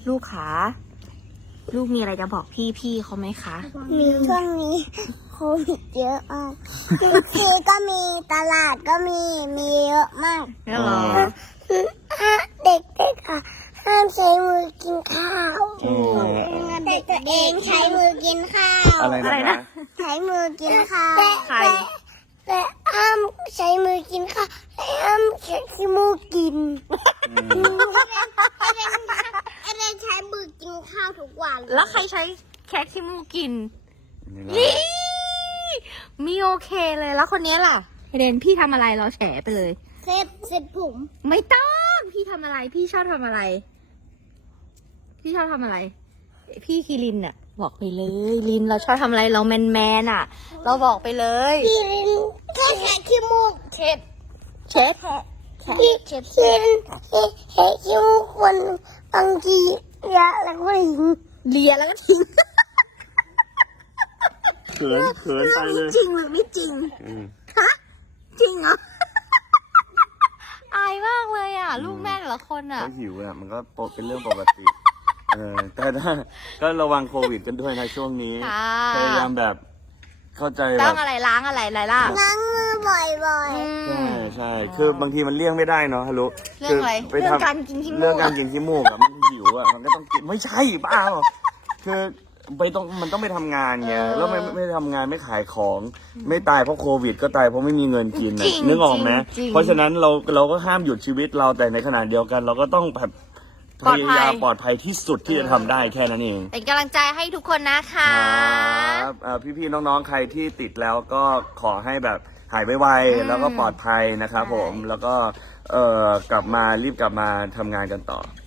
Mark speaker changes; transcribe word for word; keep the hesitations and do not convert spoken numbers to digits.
Speaker 1: ลูกขาลูกมีอะไรจะบอกพี่พี่เขาไหมคะ
Speaker 2: มีช่วงนี้โควิดเยอะมากทุกทีก็มีตลาดก็มีมีเยอะมาก
Speaker 1: ไม่หรอ
Speaker 2: เด็กๆอ่ะห้ามใช้มือกินข้าว
Speaker 3: เออ
Speaker 2: แต่ตัวเองใช้มือกินข้าว
Speaker 3: อะไร
Speaker 1: อะไร
Speaker 3: นะ
Speaker 1: นะ
Speaker 2: ใช้มือกินข้าว
Speaker 1: ใคร
Speaker 2: แต่ห้ามใช้มือกินข้าวแต่ห้ามใช้ขี้มูกกินเอเดนใช้มือกินข้าวทุกวัน
Speaker 1: แล้วใครใช้แค่ขี้มูกกิน
Speaker 3: นี่
Speaker 1: นี่มีโอเคเลยแล้วคนนี้ล่ะเรนพี่ทำอะไรเราแฉไปเลย
Speaker 2: เสร็จเสร็จผม
Speaker 1: ไม่ต้องพี่ทำอะไร พี่ชอบทำอะไร พี่ชอบทำอะไร พี่คีรินน่ะ บอกไปเลยลินเราชอบทำอะไรเราแมนแมนๆอ่ะ เราบอกไปเลย
Speaker 2: พี่ลินแค่ใช้ขี้มูก
Speaker 1: เช็ดเช็ด
Speaker 2: พี่พี่ลินใช้ขี้มูกคนบางทีเยอะแล้วก็ทิ้ง
Speaker 1: เลียแล้วก็ทิ้ง
Speaker 3: เขินเขินไปเลย
Speaker 1: จริงหรือไม่จริง
Speaker 3: อืม
Speaker 1: ฮะจริงเหรอ อายมากเลยอ่ะ ลูกแม่แต่ละคนอ่ะ
Speaker 3: ก็หิวอ่ะมันก็เป็นเรื่องปกติเออแต่ถ้าก็ระวังโควิดกันด้วยนะช่วงนี้
Speaker 1: ค่ะ
Speaker 3: พยายามแบบเข้าใจแบ
Speaker 1: ต้อบ งอะไรล้างอะไรอะไรล่ะ
Speaker 2: ล้างมือบ่อย
Speaker 1: อื
Speaker 3: ใช่
Speaker 1: ม
Speaker 3: ใช่คือบางทีมันเลี่ยงไม่ได้เนาะฮัลโหล
Speaker 1: เรื่องอะไร
Speaker 3: ไป
Speaker 1: เรื่อง
Speaker 3: ทำ
Speaker 1: การกินขี้มูก
Speaker 3: เรื่องการกินขี้มูกอะมันหิวอะมันก็ต้องกินไม่ใช่บ้าเปล่าคือไปต้องมันต้องไปทำงานไงแล้วไม่ไม่ทำงานไม่ขายของ ไม่ตายเพราะโควิด ก็ตายเพราะไม่มีเงินกิน
Speaker 1: จ
Speaker 3: นะ
Speaker 1: ริง
Speaker 3: นึกออกไหม
Speaker 1: จริง
Speaker 3: เพราะฉะนั้นเราเราก็ห้ามหยุดชีวิตเราแต่ในขณะเดียวกัน เราก็ต้องแบบพ
Speaker 1: ปลอดภัย
Speaker 3: ยายามปลอดภัยที่สุดที่จะทำได้แค่นั้นเอง
Speaker 1: เป็นกำลังใจให้ทุกคนนะคะ
Speaker 3: ครับเอ่อพี่ๆน้องๆใครที่ติดแล้วก็ขอให้แบบหายไว
Speaker 1: อืม
Speaker 3: ๆแล้วก็ปลอดภัยนะครับผม แล้วก็เอ่อกลับมารีบกลับมาทำงานกันต่อ